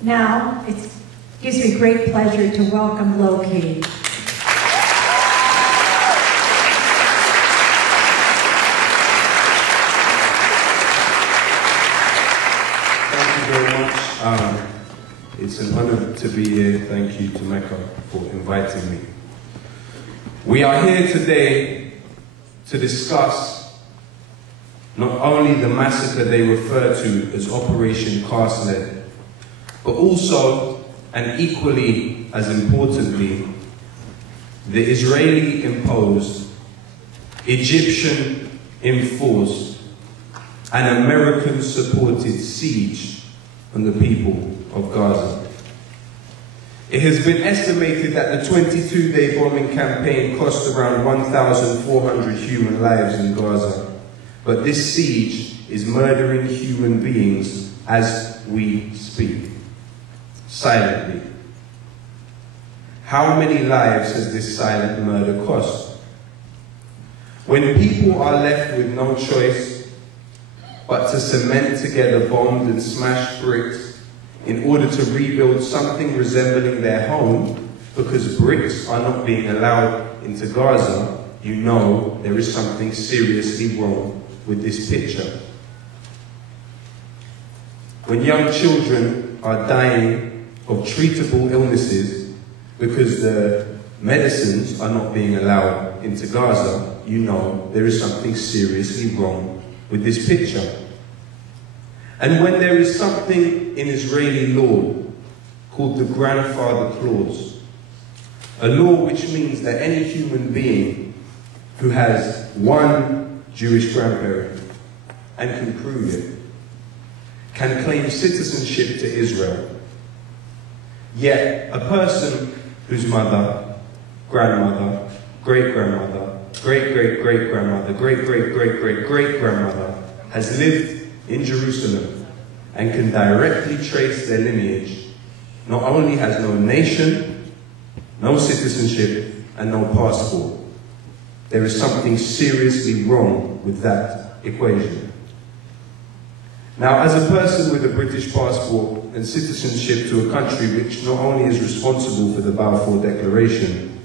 Now, it gives me great pleasure to welcome Lowkey. It's an honor to be here. Thank you to MECA for inviting me. We are here today to discuss not only the massacre they refer to as Operation Cast-Lead, but also, and equally as importantly, the Israeli-imposed, Egyptian-enforced, and American-supported siege on the people of Gaza. It has been estimated that the 22-day bombing campaign cost around 1,400 human lives in Gaza, but this siege is murdering human beings as we speak, silently. How many lives has this silent murder cost? When people are left with no choice but to cement together bombed and smashed bricks in order to rebuild something resembling their home, because bricks are not being allowed into Gaza, you know there is something seriously wrong with this picture. When young children are dying of treatable illnesses because the medicines are not being allowed into Gaza, you know there is something seriously wrong with this picture. And when there is something in Israeli law called the grandfather clause, a law which means that any human being who has one Jewish grandparent and can prove it can claim citizenship to Israel. Yet a person whose mother, grandmother, great-grandmother, great-great-great-grandmother, great-great-great-great-great-grandmother has lived in Jerusalem and can directly trace their lineage, not only has no nation, no citizenship, and no passport. There is something seriously wrong with that equation. Now, as a person with a British passport and citizenship to a country which not only is responsible for the Balfour Declaration,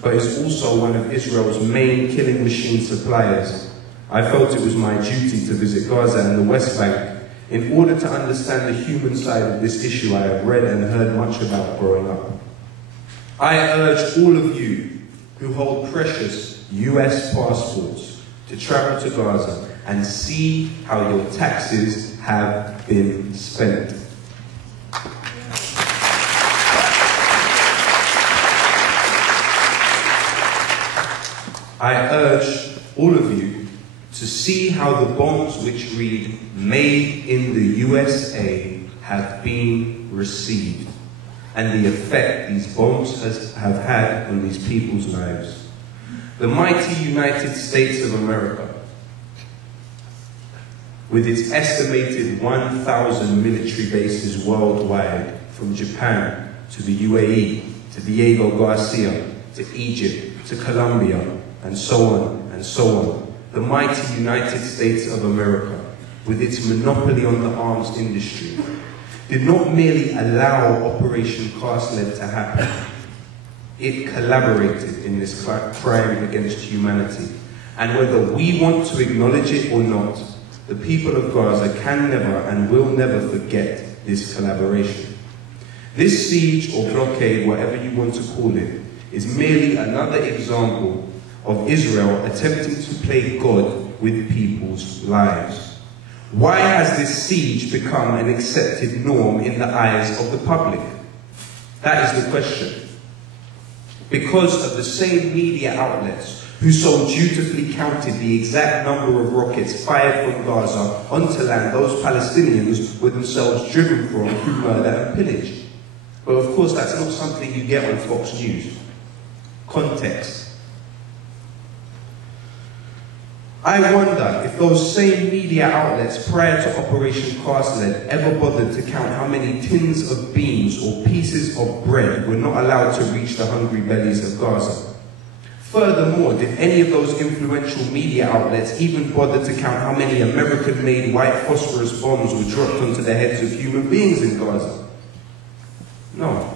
but is also one of Israel's main killing machine suppliers, I felt it was my duty to visit Gaza and the West Bank in order to understand the human side of this issue I have read and heard much about growing up. I urge all of you who hold precious US passports to travel to Gaza and see how your taxes have been spent. I urge all of you to see how the bombs which read "Made in the USA" have been received, and the effect these bombs have had on these people's lives. The mighty United States of America, with its estimated 1,000 military bases worldwide, from Japan to the UAE, to Diego Garcia, to Egypt, to Colombia, and so on and so on. The mighty United States of America, with its monopoly on the arms industry, did not merely allow Operation Cast-Lead to happen. It collaborated in this crime against humanity. And whether we want to acknowledge it or not, the people of Gaza can never and will never forget this collaboration. This siege or blockade, whatever you want to call it, is merely another example of Israel attempting to play God with people's lives. Why has this siege become an accepted norm in the eyes of the public? That is the question. Because of the same media outlets who so dutifully counted the exact number of rockets fired from Gaza onto land those Palestinians were themselves driven from through murder and pillage. But of course that's not something you get on Fox News. Context. I wonder if those same media outlets prior to Operation Cast-Lead ever bothered to count how many tins of beans or pieces of bread were not allowed to reach the hungry bellies of Gaza. Furthermore, did any of those influential media outlets even bother to count how many American-made white phosphorus bombs were dropped onto the heads of human beings in Gaza? No.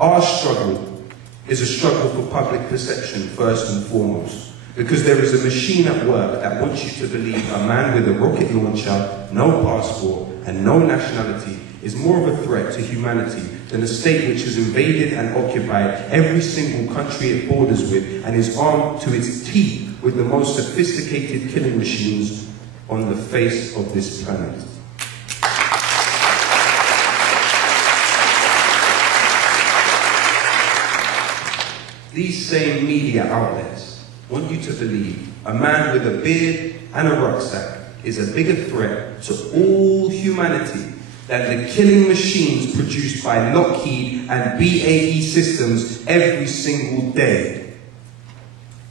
Our struggle is a struggle for public perception, first and foremost, because there is a machine at work that wants you to believe a man with a rocket launcher, no passport, and no nationality is more of a threat to humanity than a state which has invaded and occupied every single country it borders with and is armed to its teeth with the most sophisticated killing machines on the face of this planet. These same media outlets want you to believe a man with a beard and a rucksack is a bigger threat to all humanity than the killing machines produced by Lowkey and BAE systems every single day.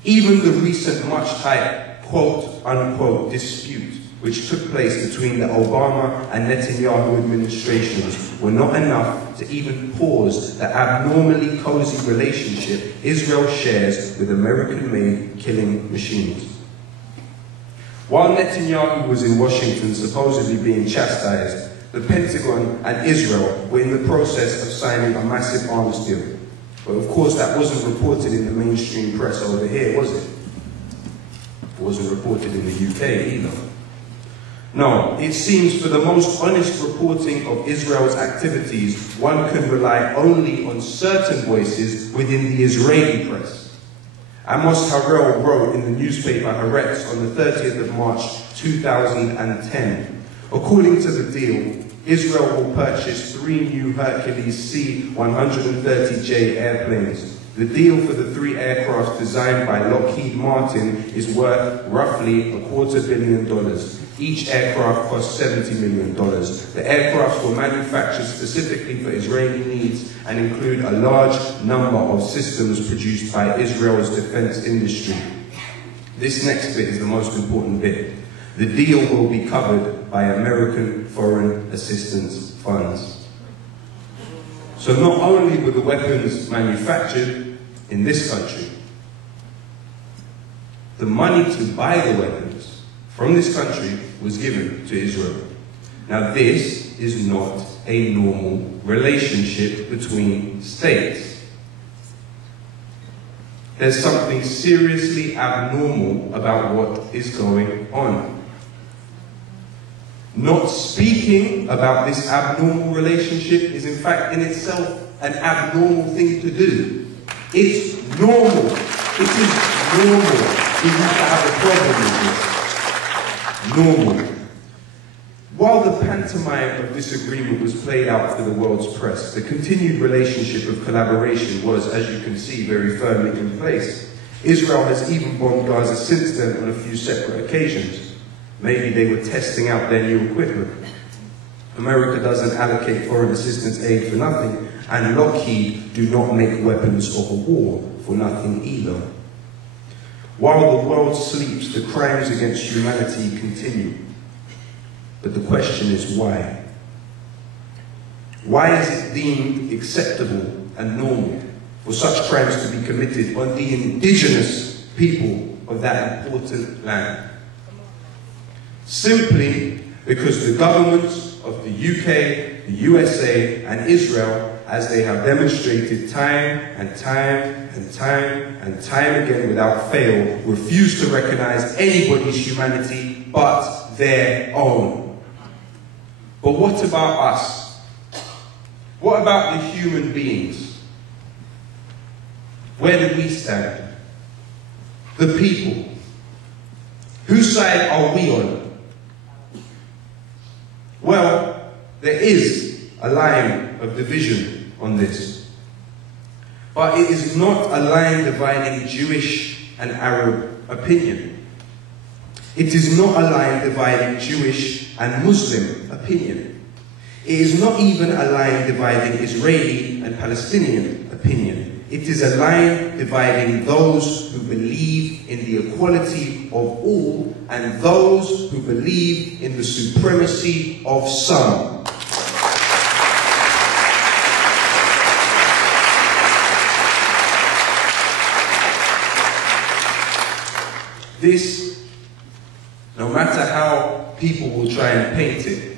Even the recent much-hyped quote-unquote dispute which took place between the Obama and Netanyahu administrations were not enough to even pause the abnormally cozy relationship Israel shares with American-made killing machines. While Netanyahu was in Washington supposedly being chastised, the Pentagon and Israel were in the process of signing a massive arms deal. But of course that wasn't reported in the mainstream press over here, was it? It wasn't reported in the UK either. No, it seems for the most honest reporting of Israel's activities, one can rely only on certain voices within the Israeli press. Amos Harel wrote in the newspaper Haaretz on the 30th of March 2010, according to the deal, Israel will purchase 3 new Hercules C-130J airplanes. The deal for the 3 aircraft designed by Lockheed Martin is worth roughly $250 million. Each aircraft cost $70 million. The aircraft were manufactured specifically for Israeli needs and include a large number of systems produced by Israel's defense industry. This next bit is the most important bit. The deal will be covered by American foreign assistance funds. So not only were the weapons manufactured in this country, the money to buy the weapons from this country was given to Israel. Now this is not a normal relationship between states. There's something seriously abnormal about what is going on. Not speaking about this abnormal relationship is in fact in itself an abnormal thing to do. It's normal. It is normal. We have to have a problem with this. Normal. While the pantomime of this agreement was played out for the world's press, the continued relationship of collaboration was, as you can see, very firmly in place. Israel has even bombed Gaza since then on a few separate occasions. Maybe they were testing out their new equipment. America doesn't allocate foreign assistance aid for nothing, and Lockheed do not make weapons of war for nothing either. While the world sleeps, the crimes against humanity continue. But the question is why? Why is it deemed acceptable and normal for such crimes to be committed on the indigenous people of that important land? Simply because the governments of the UK, the USA, and Israel, as they have demonstrated time and time and time and time again without fail, refuse to recognize anybody's humanity but their own. But what about us? What about the human beings? Where do we stand? The people. Whose side are we on? Well, there is a line of division on this. But it is not a line dividing Jewish and Arab opinion. It is not a line dividing Jewish and Muslim opinion. It is not even a line dividing Israeli and Palestinian opinion. It is a line dividing those who believe in the equality of all and those who believe in the supremacy of some. This, no matter how people will try and paint it,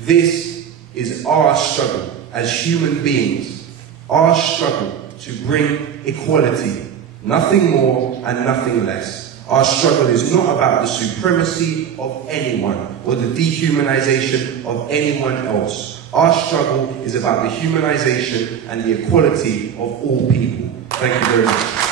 this is our struggle as human beings, our struggle to bring equality, nothing more and nothing less. Our struggle is not about the supremacy of anyone or the dehumanization of anyone else. Our struggle is about the humanization and the equality of all people. Thank you very much.